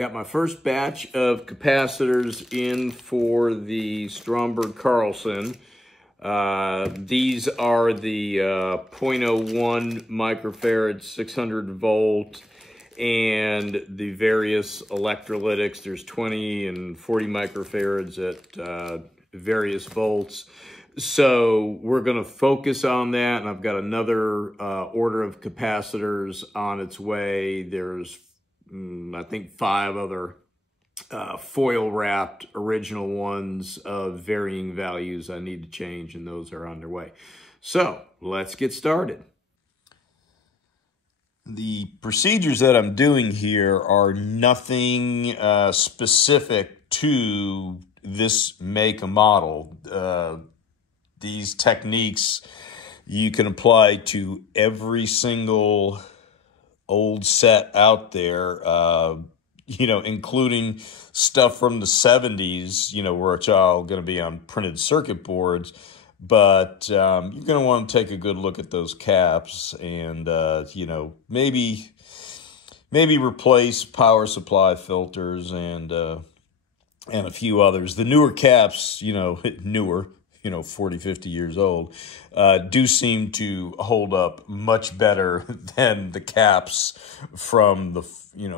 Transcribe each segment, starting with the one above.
Got my first batch of capacitors in for the Stromberg Carlson. These are the 0.01 microfarad 600 volt and the various electrolytics. There's 20 and 40 microfarads at various volts. So we're going to focus on that, and I've got another order of capacitors on its way. There's I think 5 other foil wrapped original ones of varying values I need to change, and those are underway. So let's get started. The procedures that I'm doing here are nothing specific to this make and model. These techniques you can apply to every single old set out there, including stuff from the 70s, which are all going to be on printed circuit boards. But you're going to want to take a good look at those caps and, maybe replace power supply filters and a few others. The newer caps, newer, 40, 50 years old, do seem to hold up much better than the caps from the,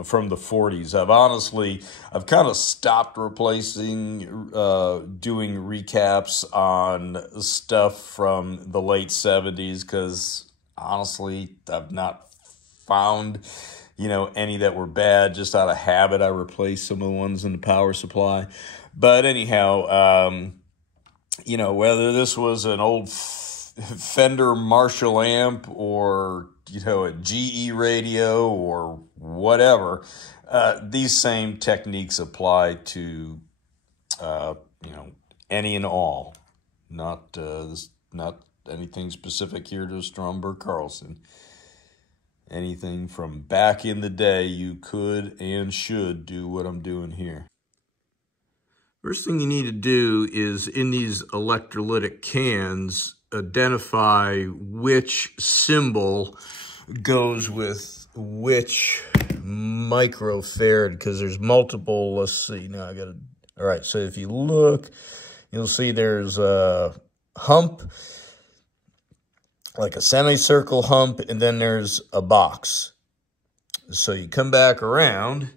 from the 40s. I've kind of stopped replacing, doing recaps on stuff from the late 70s because honestly, I've not found, any that were bad. Just out of habit, I replaced some of the ones in the power supply. But anyhow, whether this was an old Fender Marshall amp or, a GE radio or whatever, these same techniques apply to, any and all. Not anything specific here to Stromberg Carlson. Anything from back in the day, you could and should do what I'm doing here. First thing you need to do is, in these electrolytic cans, identify which symbol goes with which microfarad, because there's multiple. Let's see, now I gotta, all right, so if you look, you'll see there's a hump, like a semicircle hump, and then there's a box. So you come back around,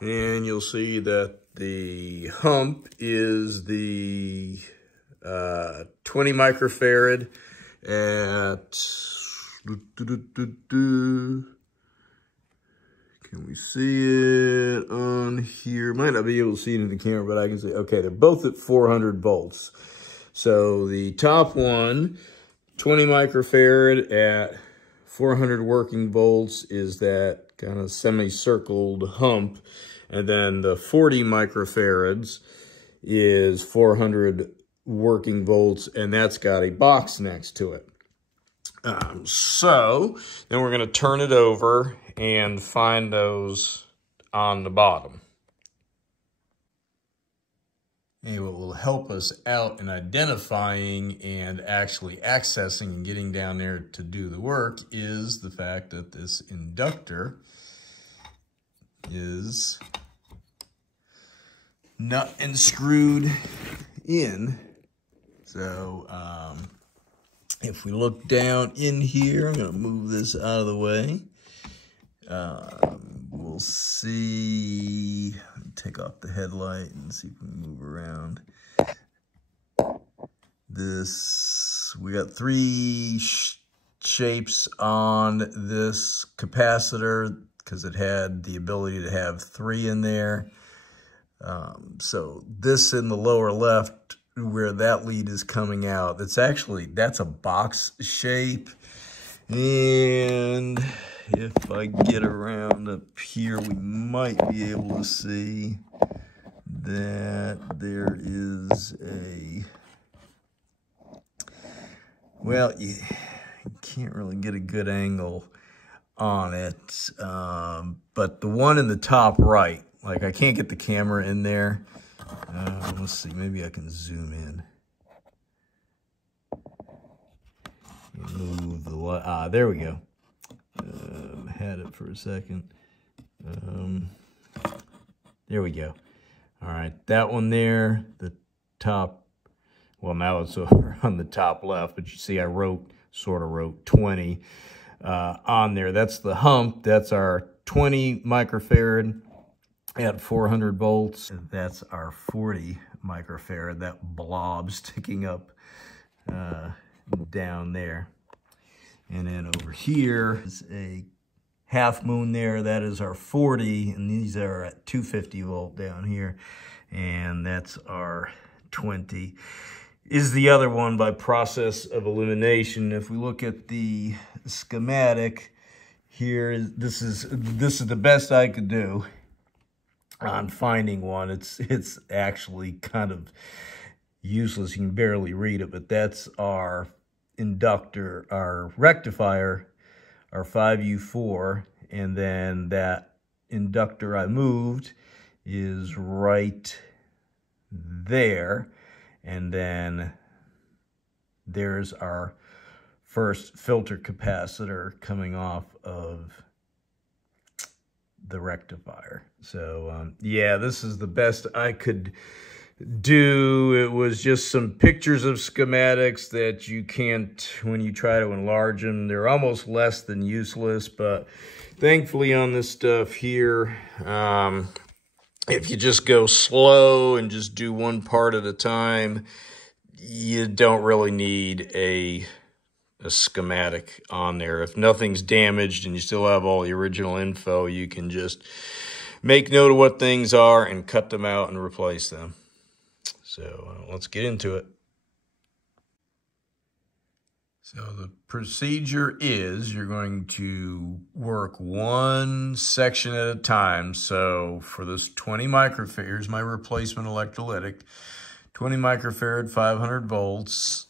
and you'll see that the hump is the 20 microfarad at, can we see it on here? Might not be able to see it in the camera, but I can see, okay, they're both at 400 volts. So the top one, 20 microfarad at 400 working volts, is that kind of semicircled hump. And then the 40 microfarads is 400 working volts, and that's got a box next to it. So then we're going to turn it over and find those on the bottom. And what will help us out in identifying and actually accessing and getting down there to do the work is the fact that this inductor is nut and screwed in. So if we look down in here, I'm going to move this out of the way. We'll see, take off the headlight and see if we can move around. This, we got 3 shapes on this capacitor, because it had the ability to have 3 in there. So this in the lower left, where that lead is coming out, that's a box shape. And if I get around up here, we might be able to see that there is a, well, you can't really get a good angle on it, but the one in the top right, like I can't get the camera in there. Let's see, maybe I can zoom in. Move the light. There we go. Had it for a second. There we go. All right, that one there, the top, well, now it's over on the top left, but you see I sort of wrote 20 on there. That's the hump. That's our 20 microfarad at 400 volts. That's our 40 microfarad, that blob sticking up down there. And then over here is a half moon there. That is our 40, and these are at 250 volt down here. And that's our 20. Is the other one by process of elimination. If we look at the schematic here, this is the best I could do on finding one. It's actually kind of useless. You can barely read it, but that's our inductor, our rectifier, our 5U4, and then that inductor I moved is right there. And then there's our first filter capacitor coming off of the rectifier. So yeah, this is the best I could do. It was just some pictures of schematics that you can't, when you try to enlarge them, they're almost less than useless. But thankfully on this stuff here, if you just go slow and just do one part at a time, you don't really need a schematic on there. If nothing's damaged and you still have all the original info, you can just make note of what things are and cut them out and replace them. So let's get into it. So the procedure is you're going to work one section at a time. So for this 20 microfarad, here's my replacement electrolytic, 20 microfarad, 500 volts.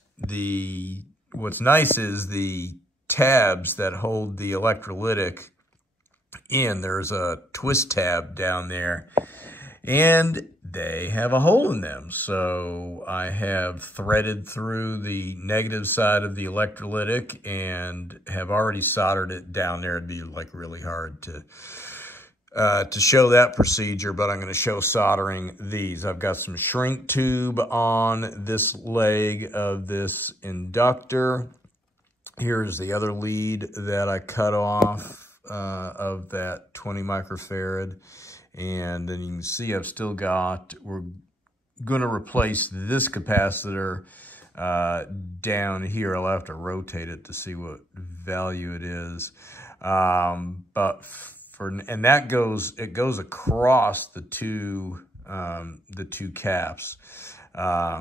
What's nice is the tabs that hold the electrolytic in, there's a twist tab down there, and they have a hole in them. So I have threaded through the negative side of the electrolytic and have already soldered it down there. It'd be like really hard to show that procedure, but I'm going to show soldering these. I've got some shrink tube on this leg of this inductor. Here's the other lead that I cut off of that 20 microfarad. And then you can see I've still got, we're going to replace this capacitor down here. I'll have to rotate it to see what value it is. And that goes across the two caps. I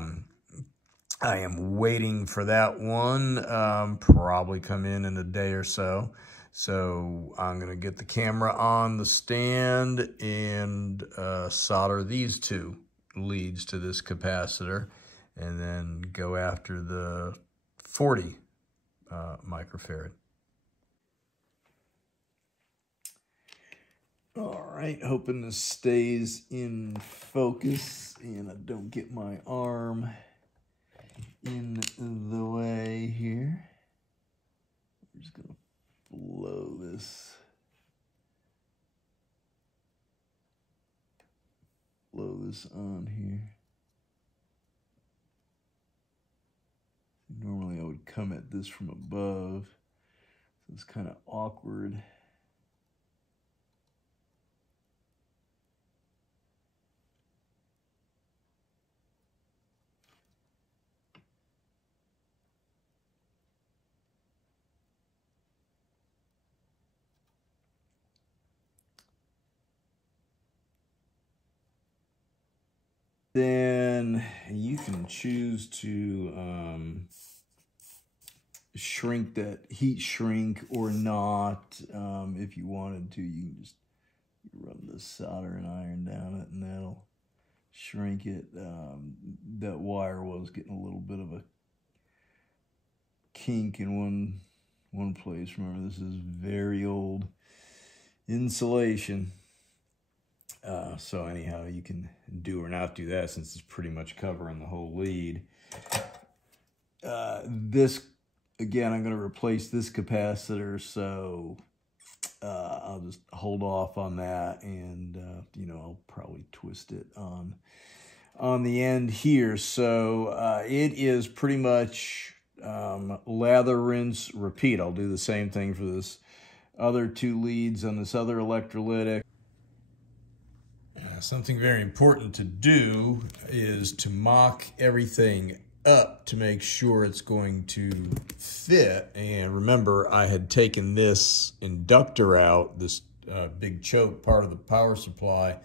am waiting for that one, probably come in a day or so. So I'm going to get the camera on the stand and solder these two leads to this capacitor, and then go after the 40 microfarad. All right, hoping this stays in focus and I don't get my arm in the way here. I'm just going to blow this on here. Normally I would come at this from above, so it's kind of awkward. Then you can choose to shrink that, heat shrink or not. If you wanted to, you can just rub the soldering iron down it and that'll shrink it. That wire was getting a little bit of a kink in one place. Remember, this is very old insulation. So anyhow, you can do or not do that since it's pretty much covering the whole lead. This, again, I'm going to replace this capacitor, so I'll just hold off on that, and you know, I'll probably twist it on the end here. So it is pretty much lather, rinse, repeat. I'll do the same thing for this other 2 leads on this other electrolytic. Something very important to do is to mock everything up to make sure it's going to fit. And remember, I had taken this inductor out, this big choke part of the power supply,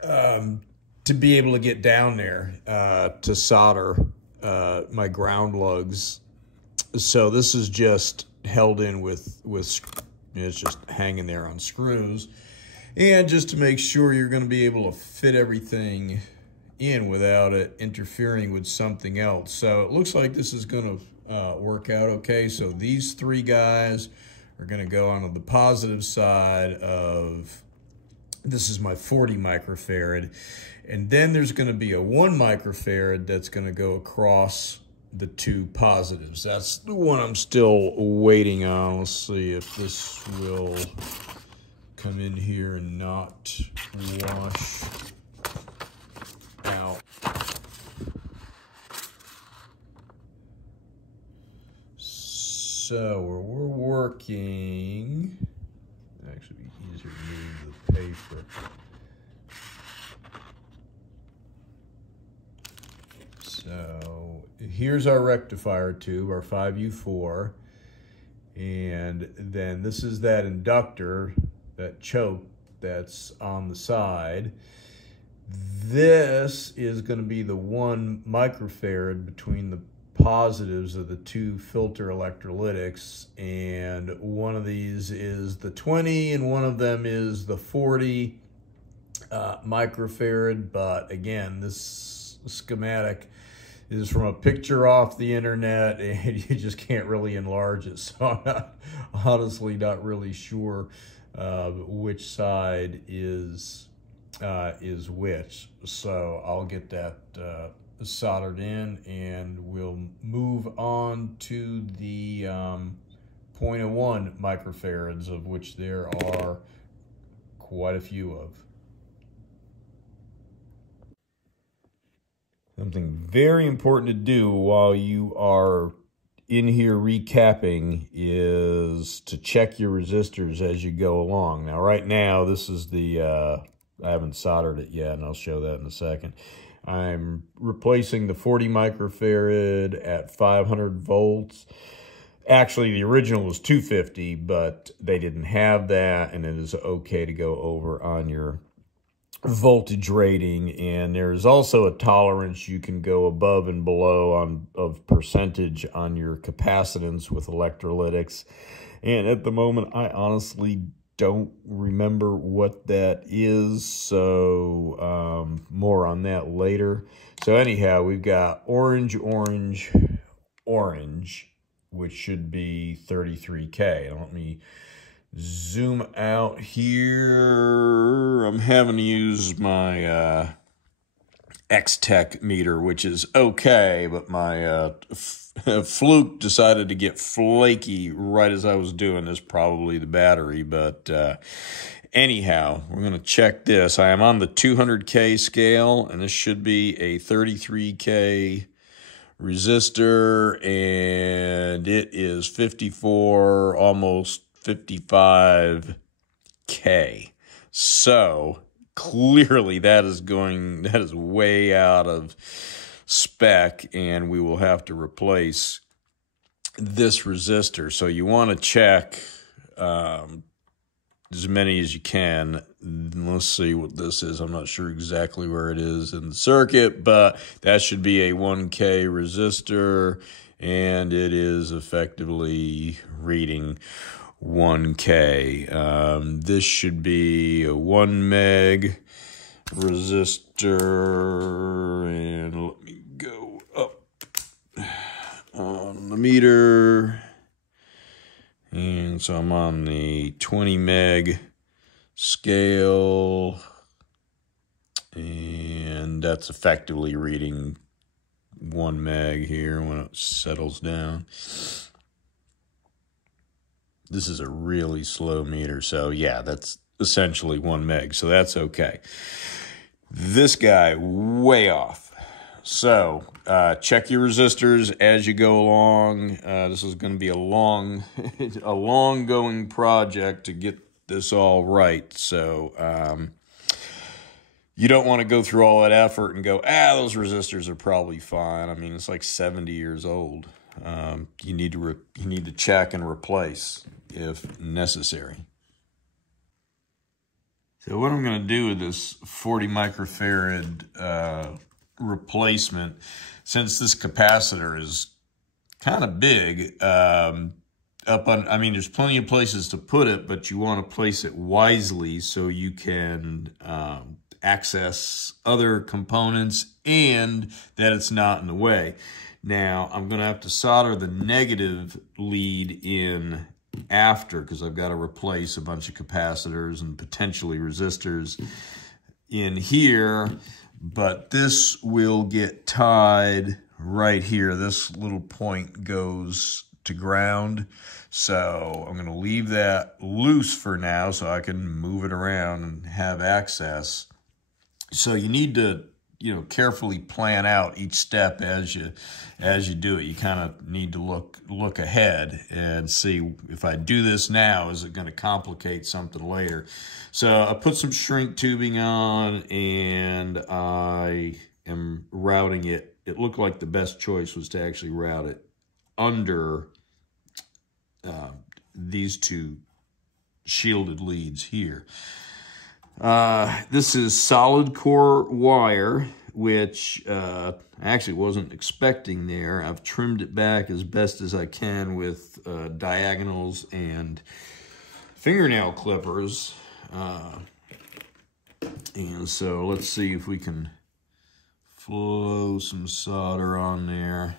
to be able to get down there to solder my ground lugs. So this is just held in with it's just hanging there on screws. And just to make sure you're going to be able to fit everything in without it interfering with something else. So it looks like this is going to work out okay. So these 3 guys are going to go on the positive side of, this is my 40 microfarad. And then there's going to be a 1 microfarad that's going to go across the 2 positives. That's the one I'm still waiting on. Let's see if this will come in here and not wash out. So we're working, actually be easier to move the paper. So here's our rectifier tube, our 5U4, and then this is that inductor, that choke that's on the side. This is going to be the 1 microfarad between the positives of the 2 filter electrolytics, and one of these is the 20 and one of them is the 40 microfarad. But again, this schematic is from a picture off the internet, and you just can't really enlarge it, so I'm not, honestly not really sure which side is which. So I'll get that soldered in, and we'll move on to the 0.01 microfarads, of which there are quite a few of. Something very important to do while you are in here recapping is to check your resistors as you go along. Now, right now, this is the, I haven't soldered it yet, and I'll show that in a second. I'm replacing the 40 microfarad at 500 volts. Actually, the original was 250, but they didn't have that, and it is okay to go over on your voltage rating. And there's also a tolerance you can go above and below of percentage on your capacitance with electrolytics. And at the moment, I honestly don't remember what that is, so more on that later. So anyhow, we've got orange, orange, orange, which should be 33K. Let me zoom out here. I'm having to use my X-Tech meter, which is okay, but my fluke decided to get flaky right as I was doing this, probably the battery. But anyhow, we're going to check this. I am on the 200K scale, and this should be a 33K resistor, and it is 54, almost 55K. So clearly that is way out of spec, and we will have to replace this resistor. So you want to check as many as you can. Let's see what this is. I'm not sure exactly where it is in the circuit, but that should be a 1K resistor, and it is effectively reading 1K. This should be a 1 meg resistor, and let me go up on the meter. And so I'm on the 20 meg scale, and that's effectively reading 1 meg here when it settles down. This is a really slow meter, so yeah, that's essentially 1 meg, so that's okay. This guy, way off. So check your resistors as you go along. This is going to be a long going project to get this all right. So you don't want to go through all that effort and go, those resistors are probably fine. I mean, it's like 70 years old. You need to check and replace if necessary. So what I'm going to do with this 40 microfarad replacement, since this capacitor is kind of big, I mean, there's plenty of places to put it, but you want to place it wisely so you can access other components and that it's not in the way. Now, I'm going to have to solder the negative lead in after, because I've got to replace a bunch of capacitors and potentially resistors in here, but this will get tied right here. This little point goes to ground, so I'm going to leave that loose for now so I can move it around and have access. So you need to, carefully plan out each step as you do it. You kind of need to look ahead and see, if I do this now, is it going to complicate something later? So I put some shrink tubing on and I am routing it. It looked like the best choice was to actually route it under these two shielded leads here. This is solid core wire, which I actually wasn't expecting there. I've trimmed it back as best as I can with diagonals and fingernail clippers. And so let's see if we can flow some solder on there.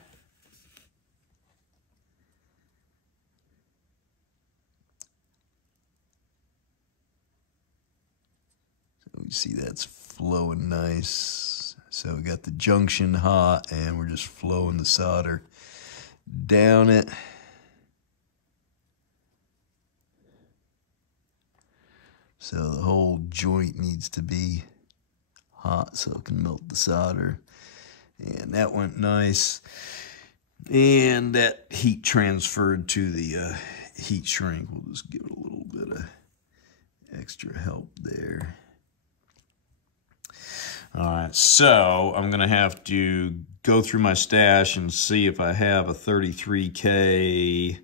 You see that's flowing nice. So we got the junction hot and we're just flowing the solder down it. So the whole joint needs to be hot so it can melt the solder. And that went nice. And that heat transferred to the heat shrink. We'll just give it a little bit of extra help there. All right, so I'm going to have to go through my stash and see if I have a 33K.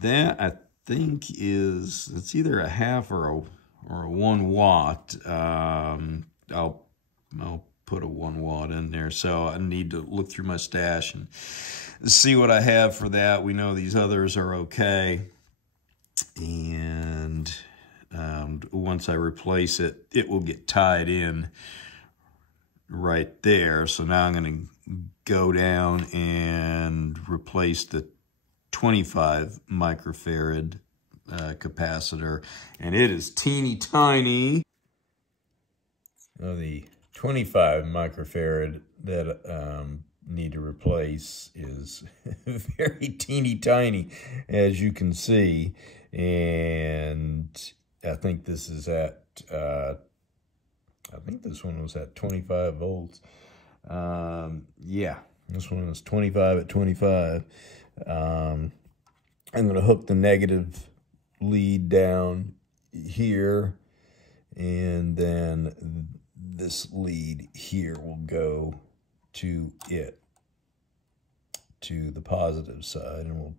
That, I think, it's either a half or a 1 watt. I'll put a 1 watt in there. So I need to look through my stash and see what I have for that. We know these others are okay. And once I replace it, it will get tied in right there. So now I'm going to go down and replace the 25 microfarad capacitor, and it is teeny tiny. Now the 25 microfarad that need to replace is very teeny tiny, as you can see, and I think this is at, I think this one was at 25 volts. Yeah, this one is 25 at 25. I'm going to hook the negative lead down here, and then this lead here will go to the positive side, and we'll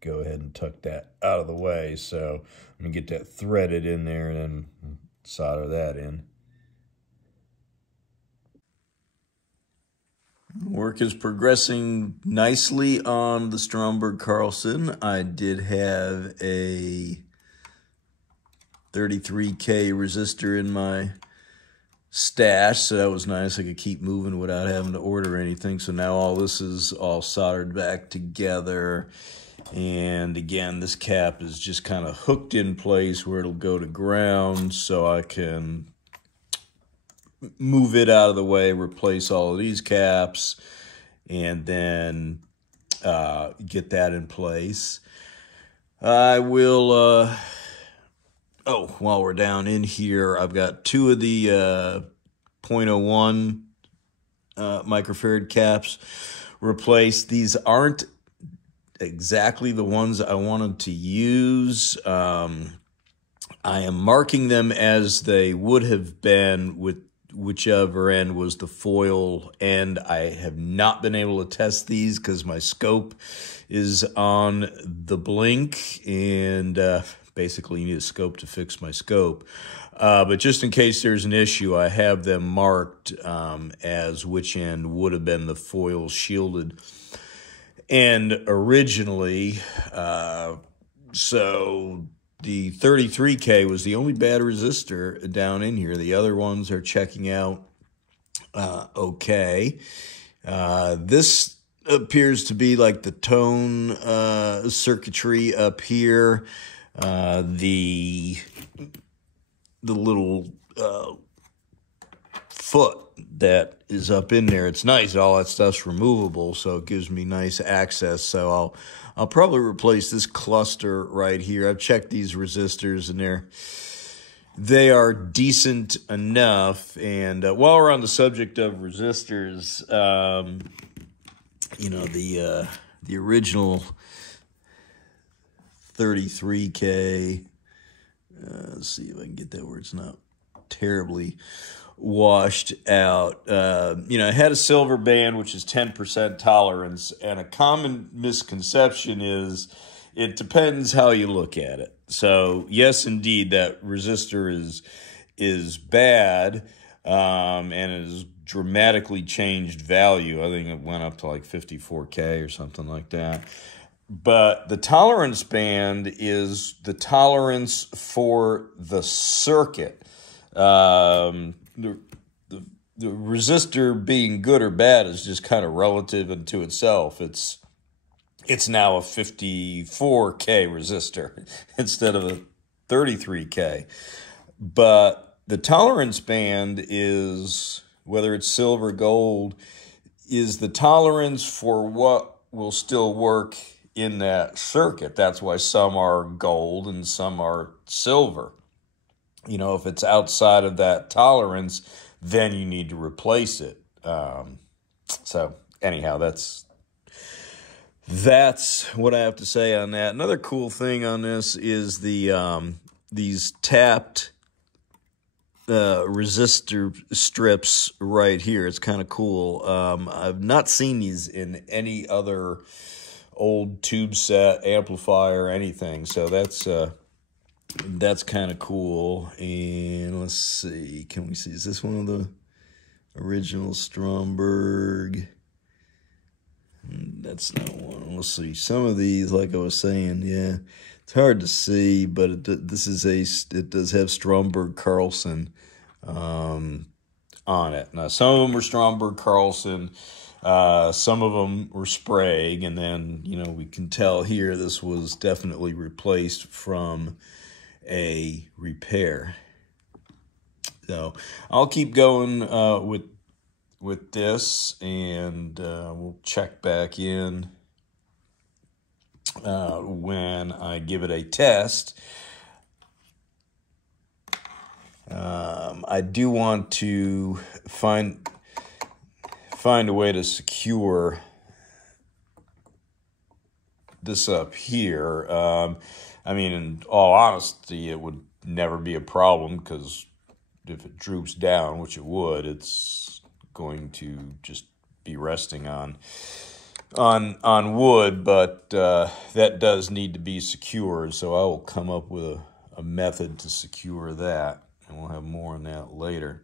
go ahead and tuck that out of the way. So I'm going to get that threaded in there and then solder that in. Work is progressing nicely on the Stromberg Carlson. I did have a 33K resistor in my stash, so that was nice. I could keep moving without having to order anything. So now all this is all soldered back together. And again, this cap is just kind of hooked in place where it'll go to ground, so I can move it out of the way, replace all of these caps, and then get that in place. I will, oh, while we're down in here, I've got two of the zero point 0.01 microfarad caps replaced. These aren't exactly the ones I wanted to use. I am marking them as they would have been with whichever end was the foil end. I have not been able to test these because my scope is on the blink, and basically you need a scope to fix my scope. But just in case there's an issue, I have them marked as which end would have been the foil shielded end originally. So the 33K was the only bad resistor down in here. The other ones are checking out okay. This appears to be like the tone circuitry up here. The little foot that is up in there, it's nice. All that stuff's removable, so it gives me nice access. So I'll probably replace this cluster right here. I've checked these resistors, and they are decent enough. And while we're on the subject of resistors, you know, the original 33K. Let's see if I can get that where it's not terribly washed out. You know, it had a silver band, which is 10% tolerance, and a common misconception is it depends how you look at it. So yes, indeed, that resistor is bad, and it has dramatically changed value. I think it went up to like 54K or something like that. But the tolerance band is the tolerance for the circuit. The resistor being good or bad is just kind of relative unto itself. It's now a 54K resistor instead of a 33K. But the tolerance band is, whether it's silver, gold, is the tolerance for what will still work in that circuit. That's why some are gold and some are silver. You know, if it's outside of that tolerance, then you need to replace it. So anyhow, that's what I have to say on that. Another cool thing on this is these tapped resistor strips right here. It's kind of cool. I've not seen these in any other old tube set amplifier or anything, so that's kind of cool. And let's see, can we see, is this one of the original Stromberg? That's not one. Let's see, some of these, like I was saying, yeah, it's hard to see, but it does have Stromberg Carlson on it. Now some of them were Stromberg Carlson, some of them were Sprague, and then, you know, we can tell here this was definitely replaced from a repair. So I'll keep going with this, and we'll check back in when I give it a test. I do want to find a way to secure this up here. I mean, in all honesty, it would never be a problem, because if it droops down, which it would, it's going to just be resting on wood, but that does need to be secured, so I will come up with a method to secure that, and we'll have more on that later.